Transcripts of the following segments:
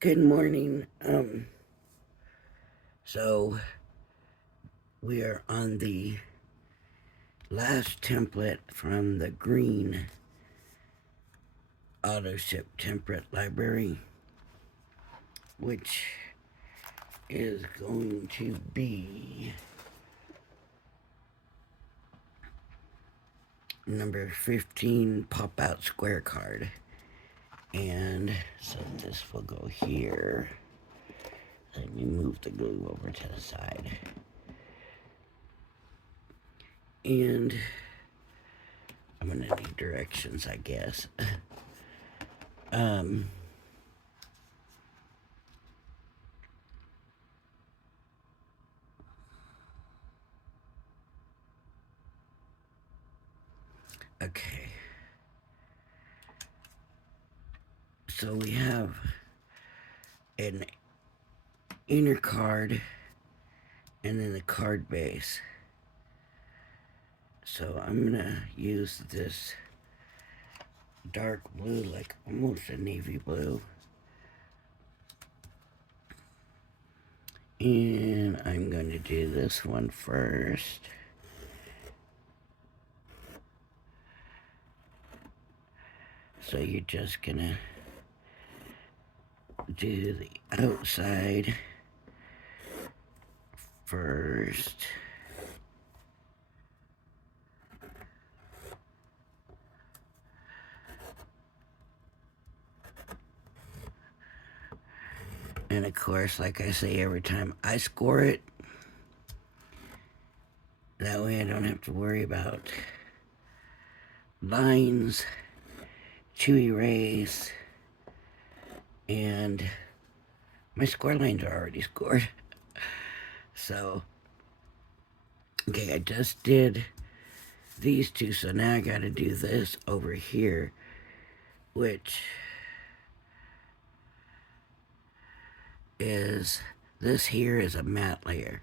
Good morning. So we are on the last template from the green AutoShip template library, which is going to be number 15 pop out square card. And so this will go here. Let me move the glue over to the side. And I'm gonna need directions, I guess. um, okay. So we have an inner card and then the card base. So I'm gonna use this dark blue, like almost a navy blue. And I'm going to do this one first. So you're just gonna do the outside first. And of course, like I say every time, I score it. That way I don't have to worry about lines to erase. And my score lines are already scored. So, okay, I just did these two, so now I gotta do this over here, which is, this here is a matte layer.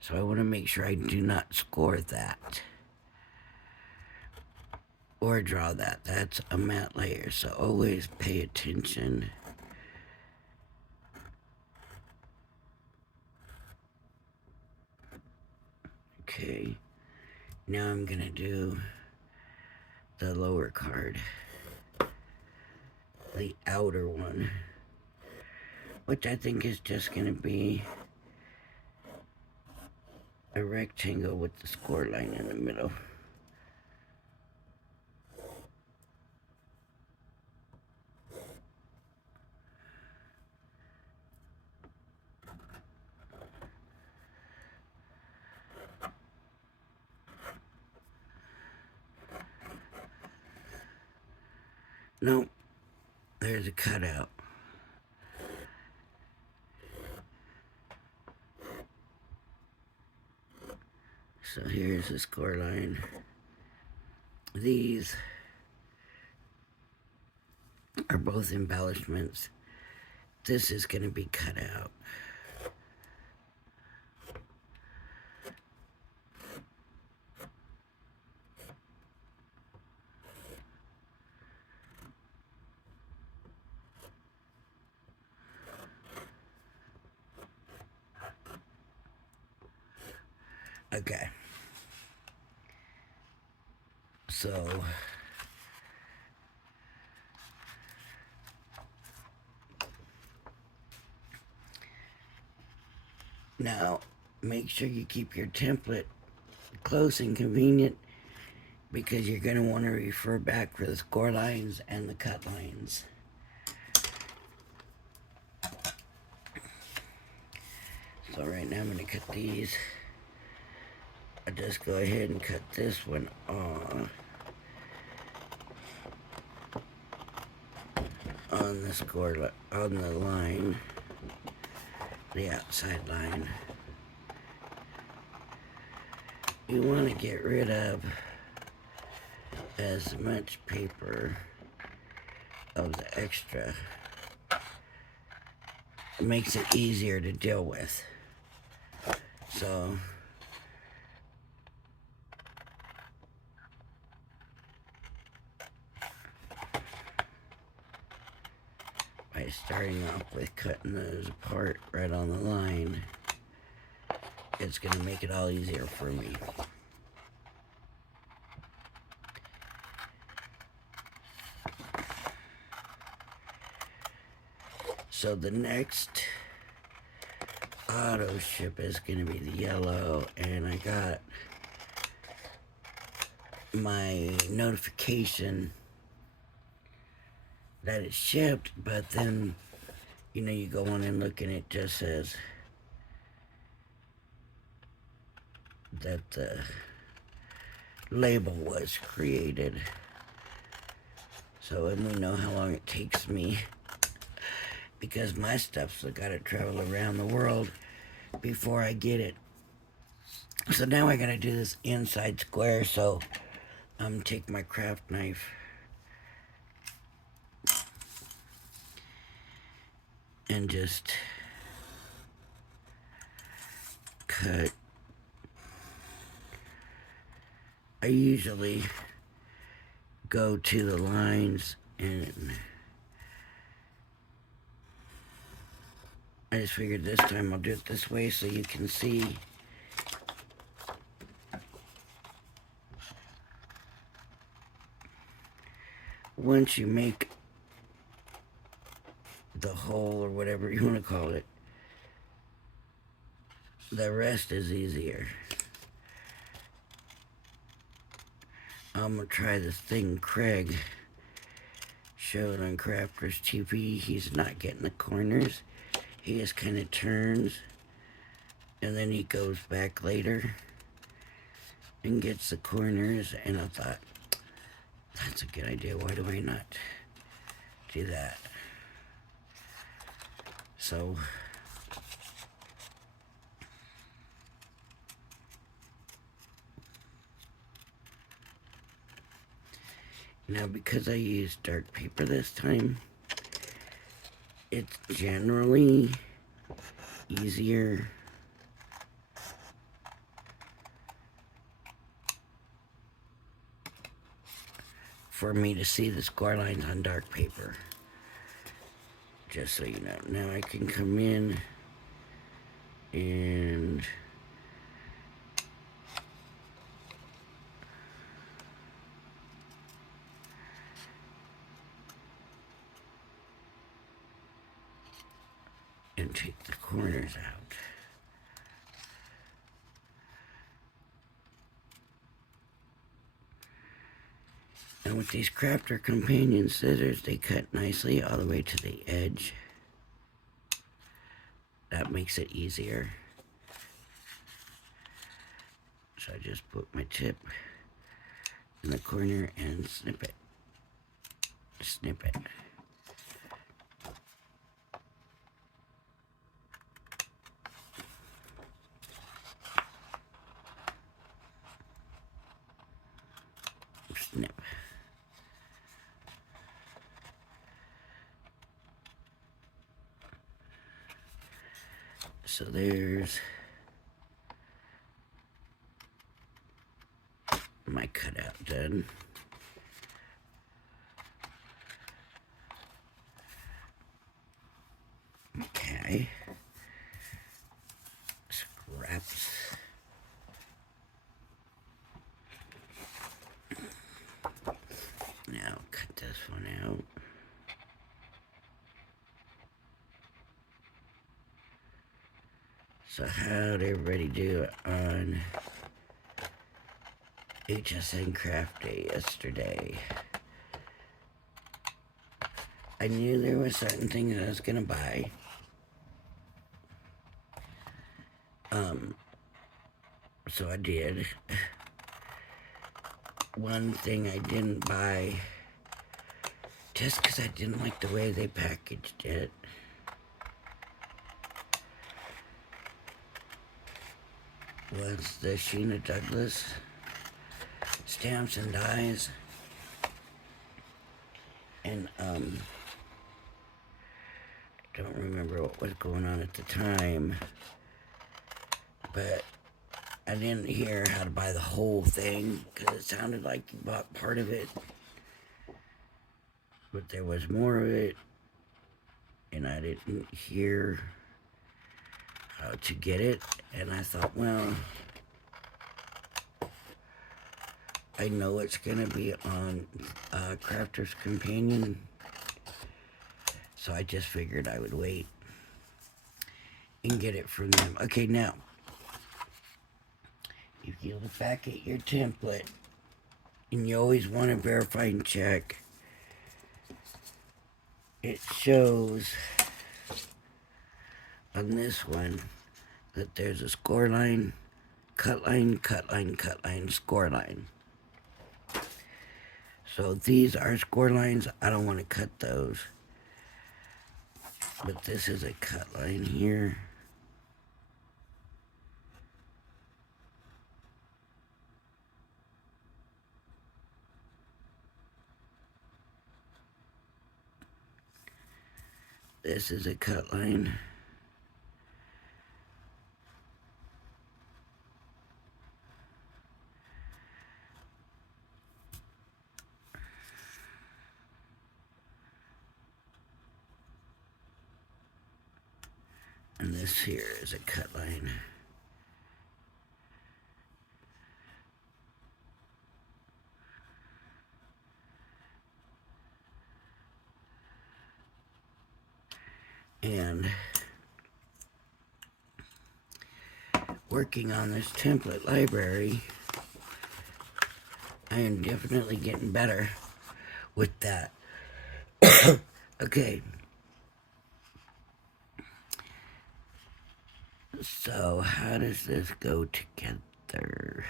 So I want to make sure I do not score that or draw that. That's a matte layer, so always pay attention. Okay, now I'm gonna do the lower card, the outer one, which I think is just gonna be a rectangle with the score line in the middle. Nope, there's a cutout. So here's the score line. These are both embellishments. This is going to be cut out. Okay. So now make sure you keep your template close and convenient, because you're going to want to refer back for the score lines and the cut lines. So right now I'm going to cut these. I'll just go ahead and cut this one off on the on the line, the outside line. You want to get rid of as much paper of the extra. It makes it easier to deal with. So by by starting off with cutting those apart right on the line. It's going to make it all easier for me. So the next auto ship is going to be the yellow, and I got my notification that it shipped, but then, you know, you go on and look and it just says that the label was created. So, and we know how long it takes me, because my stuff's got to travel around the world before I get it. So now I got to do this inside square, so I'm take my craft knife and just cut. I usually go to the lines, and I just figured this time I'll do it this way so you can see. Once you make the hole, or whatever you want to call it, the rest is easier. I'm going to try this thing Craig showed on Crafters TV. He's not getting the corners. He just kind of turns, and then he goes back later and gets the corners, and I thought, that's a good idea. Why do I not do that? So now, because I used dark paper this time, it's generally easier for me to see the score lines on dark paper. Just so you know. Now I can come in and take the corners out. And with these Crafter Companion scissors, they cut nicely all the way to the edge. That makes it easier. So I just put my tip in the corner and snip it. Snip it. Snip. So there's my cutout done. Okay. Scraps. Now cut this one out. So how'd everybody do it on HSN Craft Day yesterday? I knew there were certain things I was gonna buy. So I did. One thing I didn't buy, just because I didn't like the way they packaged it, was the Sheena Douglas stamps and dies. And I don't remember what was going on at the time, but I didn't hear how to buy the whole thing, because it sounded like you bought part of it, but there was more of it. and I didn't hear how to get it, and I thought, well, I know it's gonna be on Crafter's Companion, so I just figured I would wait and get it from them. Okay, now, if you look back at your template, and you always want to verify and check, it shows on this one that there's a score line, cut line, cut line, cut line, score line. So these are score lines. I don't want to cut those. But this is a cut line here. This is a cut line. And this here is a cut line. And working on this template library, I am definitely getting better with that. Okay. So how does this go together?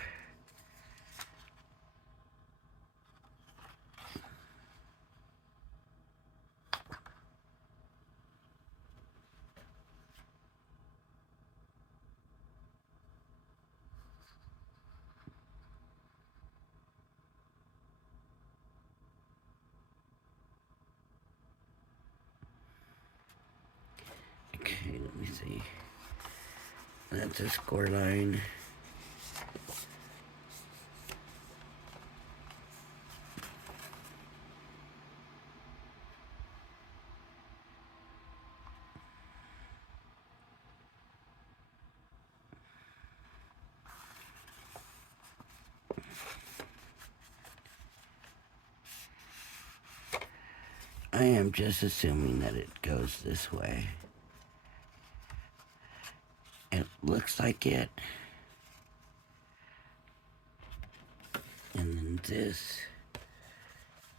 Okay, let me see. That's a score line. I am just assuming that it goes this way. It looks like it. And then this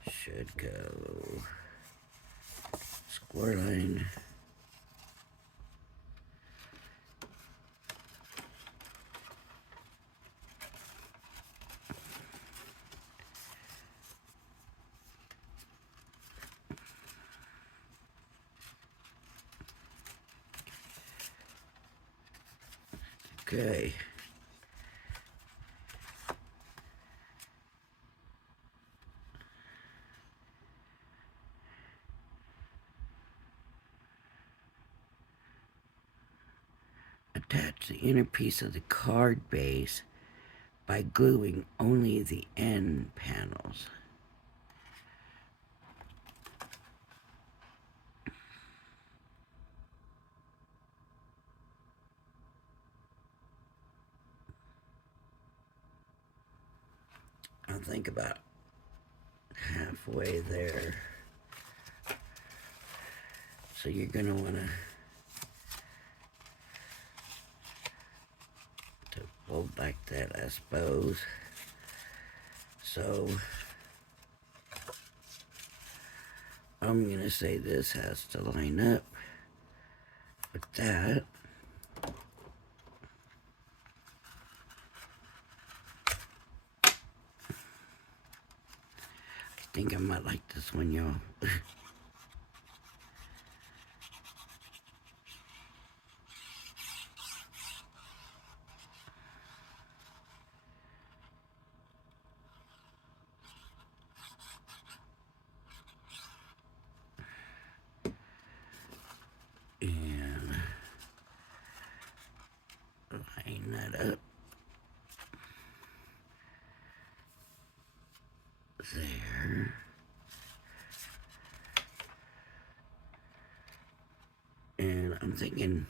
should go score line. Okay. Attach the inner piece of the card base by gluing only the end panels. I think about halfway there. So you're gonna wanna to fold like that, I suppose. So I'm gonna say this has to line up with that. I think I might like this one, y'all. And line that up there. And I'm thinking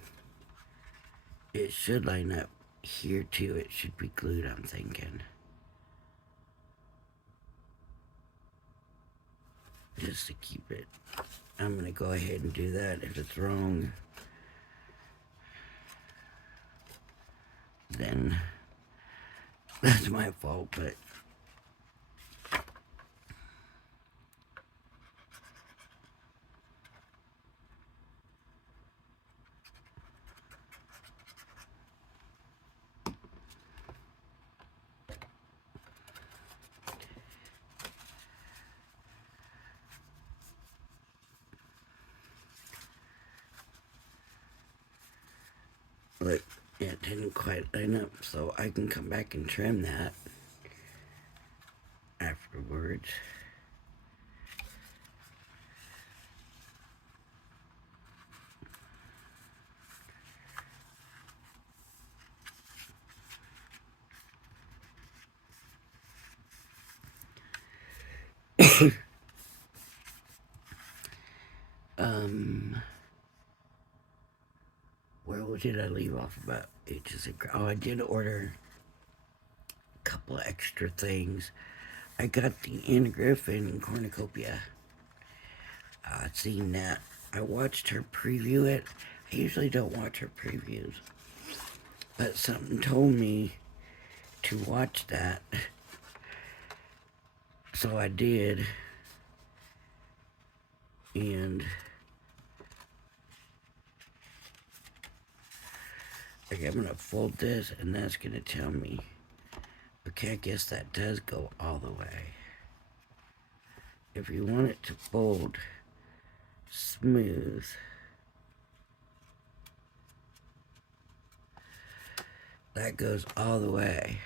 it should line up here too. It should be glued, I'm thinking. Just to keep it. I'm going to go ahead and do that. If it's wrong, then that's my fault, but look, it didn't quite line up, so I can come back and trim that afterwards. Where did I leave off about H's and Oh, I did order a couple extra things. I got the Anne Griffin cornucopia. Seen that. I watched her preview it. I usually don't watch her previews, but something told me to watch that, so I did. And okay, I'm gonna fold this, and that's gonna tell me, okay, I guess that does go all the way. If you want it to fold smooth, that goes all the way.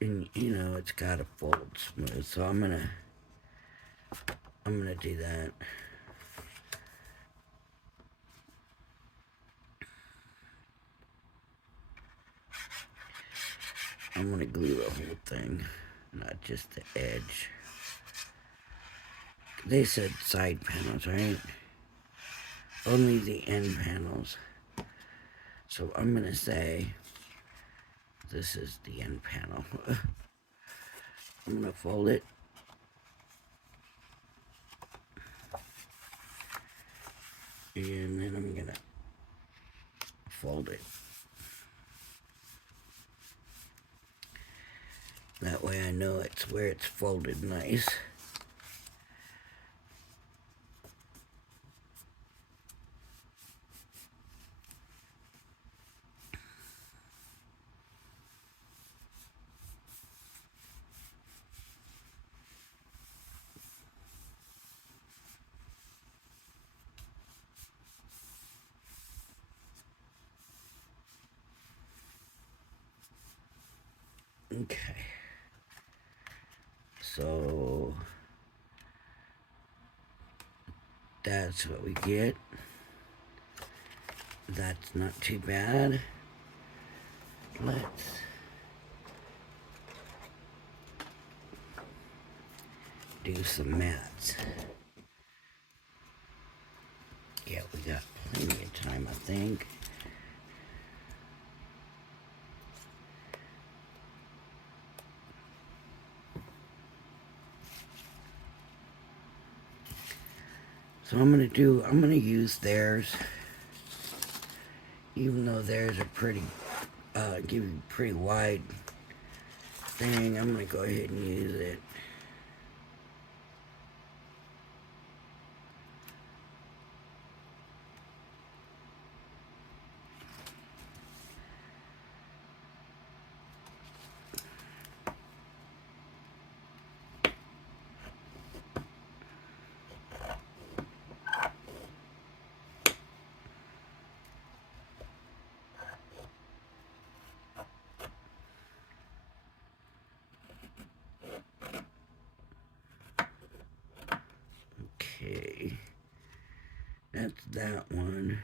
And you know, it's gotta fold smooth, so I'm gonna do that. I'm gonna glue the whole thing, not just the edge. They said side panels, right? Only the end panels. So I'm gonna say this is the end panel. I'm gonna fold it. And then I'm gonna fold it. That way I know it's where it's folded nice. Okay. So that's what we get. That's not too bad. Let's do some mats. Yeah, we got plenty of time, I think. So I'm gonna use theirs, even though theirs are pretty, give you pretty wide thing. I'm gonna go ahead and use it. Okay, that's that one.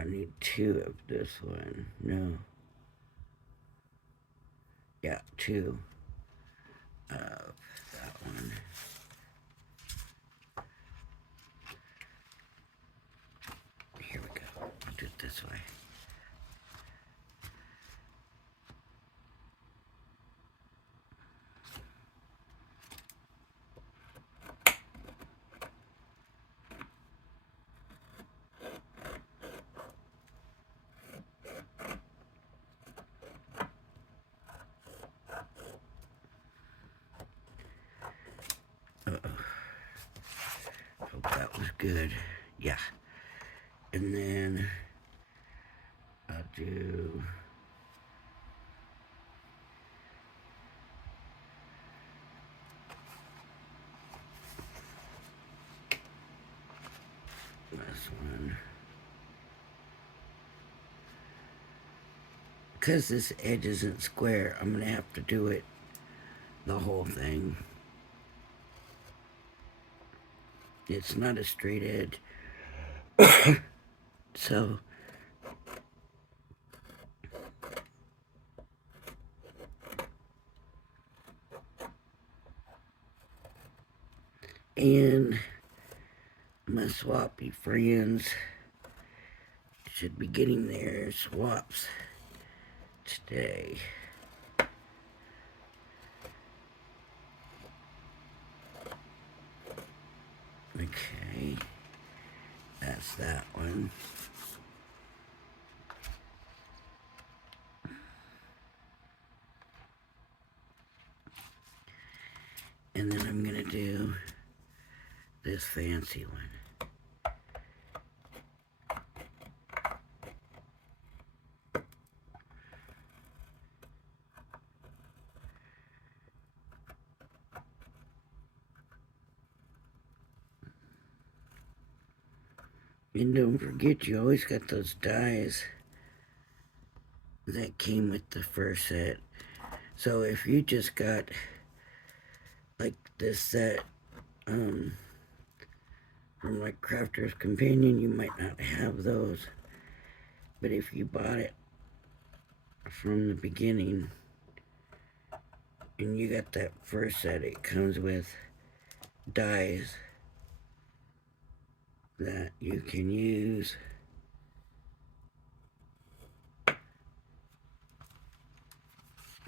I need 2 of this one. No. Yeah, 2 of that one. Here we go. I'll do it this way. Hope that was good. Yeah. And then I'll do this one. Because this edge isn't square, I'm going to have to do it the whole thing. It's not a straight edge. So and my swappy friends should be getting their swaps today. Okay, that's that one. And then I'm gonna do this fancy one. And don't forget, you always got those dies that came with the first set. So if you just got like this set from like Crafter's Companion, you might not have those. But if you bought it from the beginning and you got that first set, it comes with dies that you can use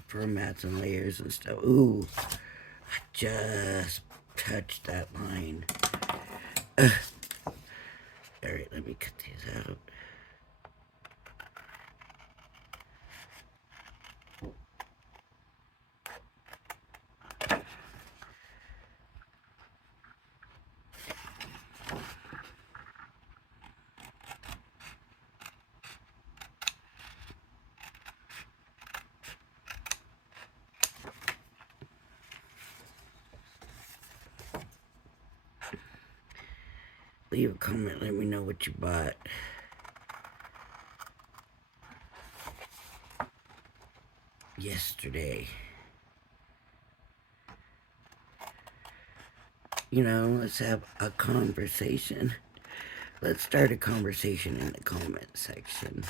for mats and layers and stuff. Ooh, I just touched that line. Alright, let me cut these out. Leave a comment, let me know what you bought. Yesterday. You know, let's have a conversation. Let's start a conversation in the comment section.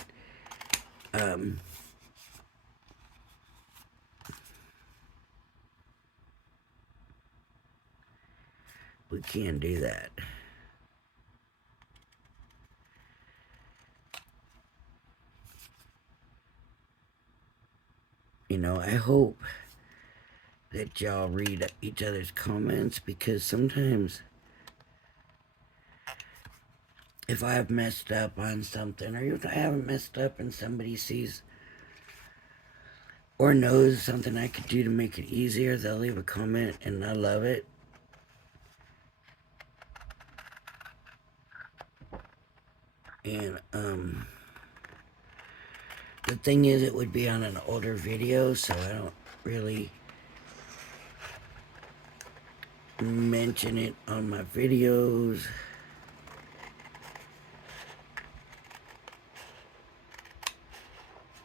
We can do that. You know, I hope that y'all read each other's comments, because sometimes if I've messed up on something, or if I haven't messed up and somebody sees or knows something I could do to make it easier, they'll leave a comment, and I love it. And the thing is, it would be on an older video, so I don't really mention it on my videos.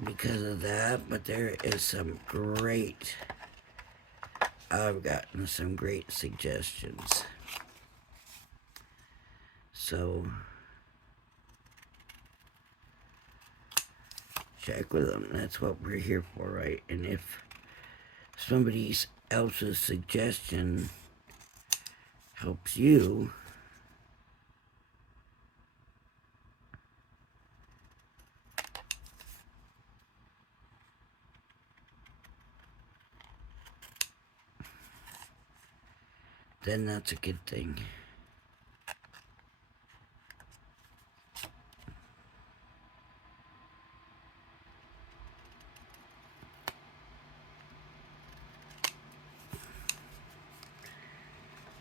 Because of that, but there is some great, I've gotten some great suggestions. So check with them. That's what we're here for, right? And if somebody else's suggestion helps you, then that's a good thing.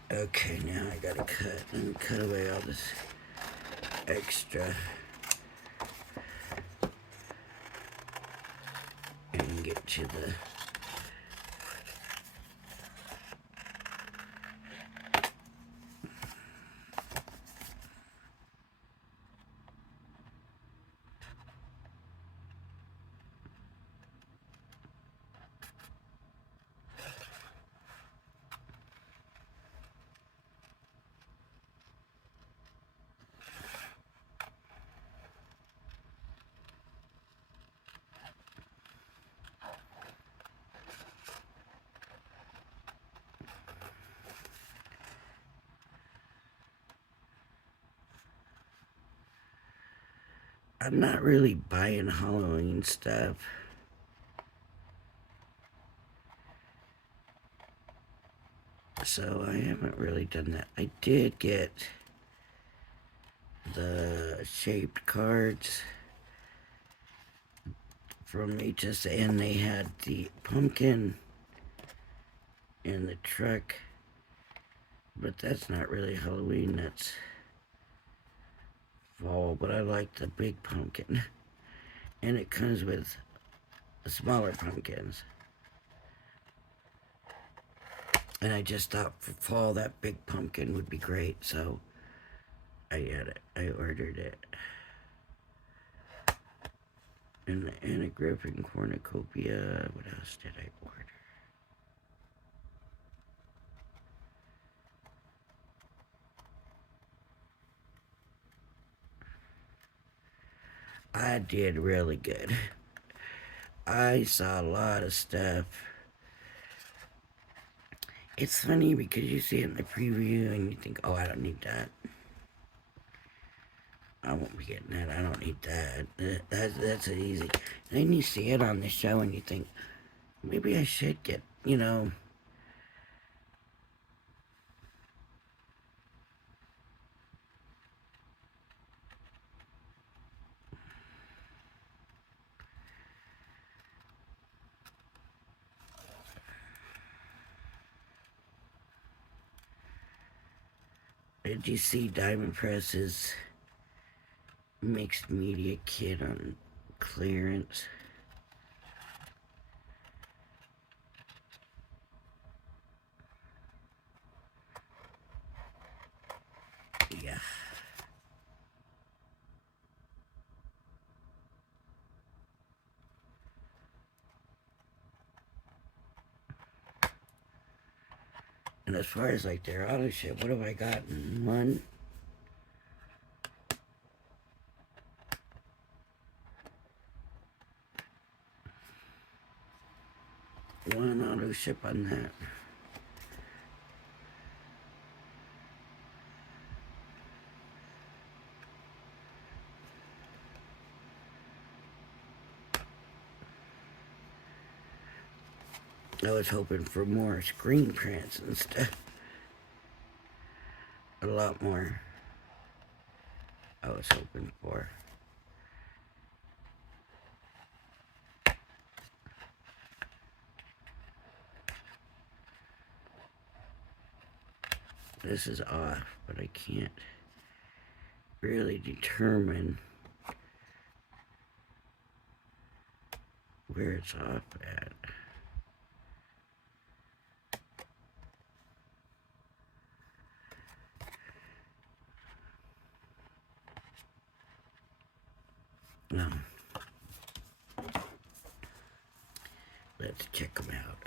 Okay, now I gotta cut away all this extra and get to the I'm not really buying Halloween stuff. So I haven't really done that. I did get the shaped cards from HSN. They had the pumpkin and the truck. But that's not really Halloween. That's fall, but I like the big pumpkin. And it comes with smaller pumpkins. And I just thought for fall that big pumpkin would be great, so I got it. I ordered it. And the Anna Griffin cornucopia. What else did I order? I did really good. I saw a lot of stuff. It's funny because you see it in the preview and you think, oh, I don't need that. I won't be getting that. I don't need that. That's easy. Then you see it on the show and you think, maybe I should get, you know. Did you see Diamond Press's mixed media kit on clearance? Yeah. And as far as like their auto ship, what have I gotten? One auto ship on that. I was hoping for more screen prints and stuff. A lot more. I was hoping for. This is off, but I can't really determine where it's off at. No. Let's check them out.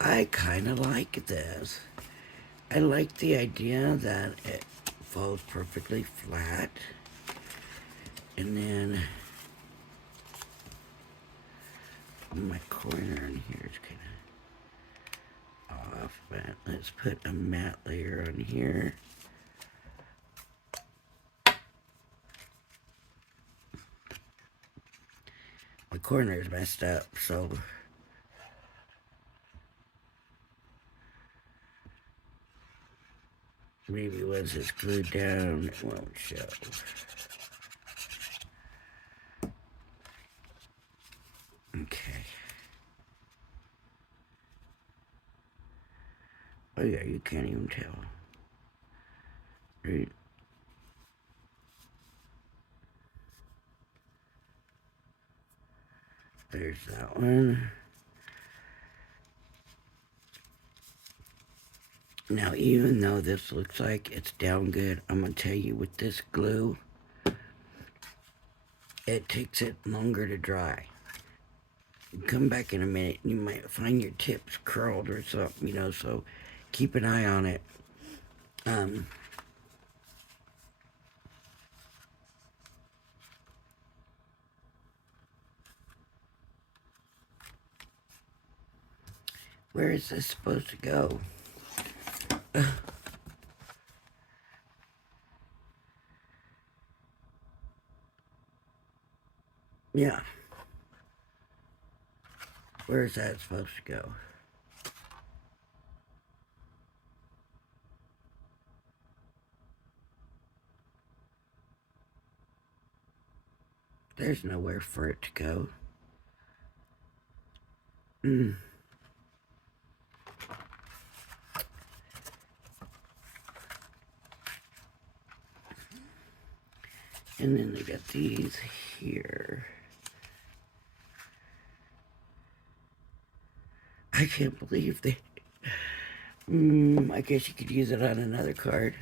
I kind of like this. I like the idea that it falls perfectly flat. And then my corner in here is kind of off, but let's put a matte layer on here. My corner is messed up, so maybe once it's glued down, it won't show. Okay. Oh yeah, you can't even tell. Right? There's that one. Now, even though this looks like it's down good, I'm going to tell you with this glue, it takes it longer to dry. Come back in a minute, you might find your tips curled or something, you know, so keep an eye on it. Where is this supposed to go? Yeah. Where is that supposed to go? There's nowhere for it to go. And then they got these here. I can't believe they... I guess you could use it on another card.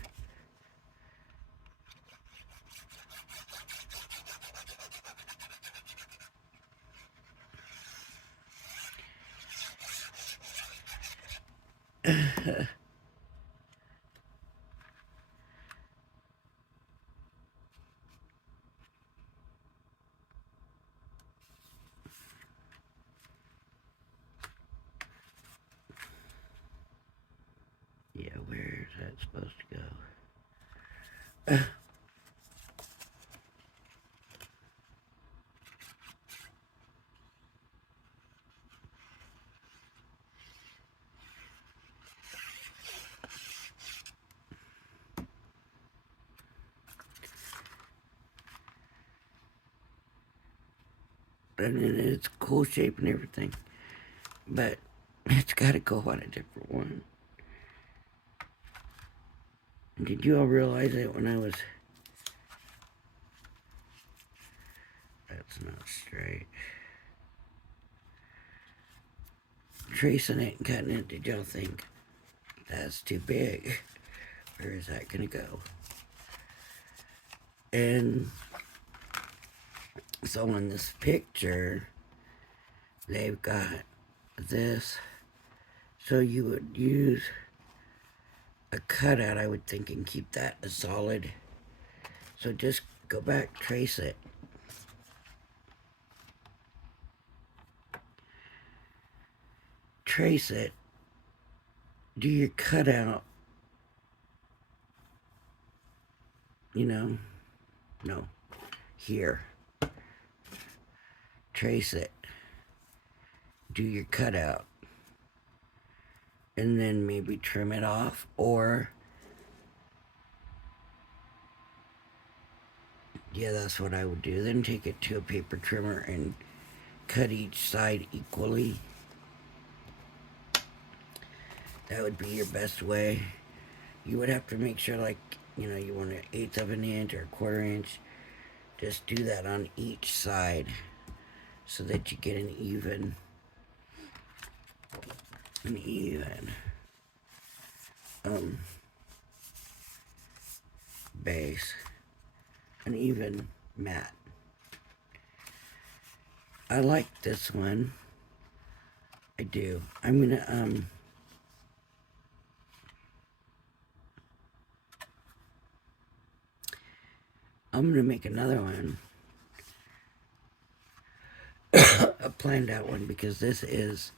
Yeah, where is that supposed to go? And then it's cool shape and everything. But it's got to go on a different one. Did you all realize that when I was... That's not straight. Tracing it and cutting it, did y'all think that's too big? Where is that gonna go? And so in this picture, they've got this. So you would use a cutout, I would think, and keep that a solid. So just go back, trace it. Trace it. Do your cutout. You know? No. Here. Trace it. Do your cutout. And then maybe trim it off, or... Yeah, that's what I would do. Then take it to a paper trimmer and cut each side equally. That would be your best way. You would have to make sure, like, you know, you want an 1/8 of an inch or a 1/4 inch. Just do that on each side so that you get an even base, an even mat. I like this one. I do. I'm gonna make another one planned out one because this is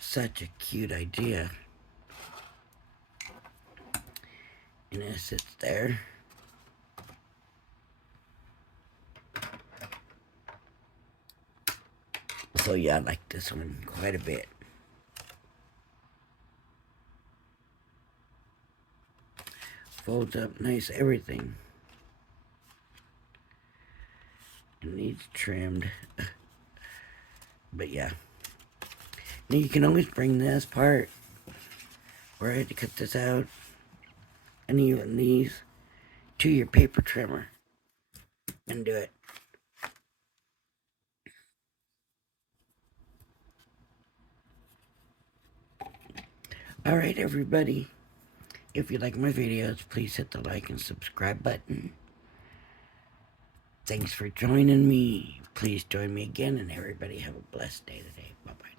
such a cute idea. And it sits there. So yeah, I like this one quite a bit. Folds up nice, everything. It needs trimmed. But yeah. Now you can always bring this part where I had to cut this out and even these to your paper trimmer and do it. Alright everybody, if you like my videos, please hit the like and subscribe button. Thanks for joining me. Please join me again, and everybody have a blessed day today. Bye-bye.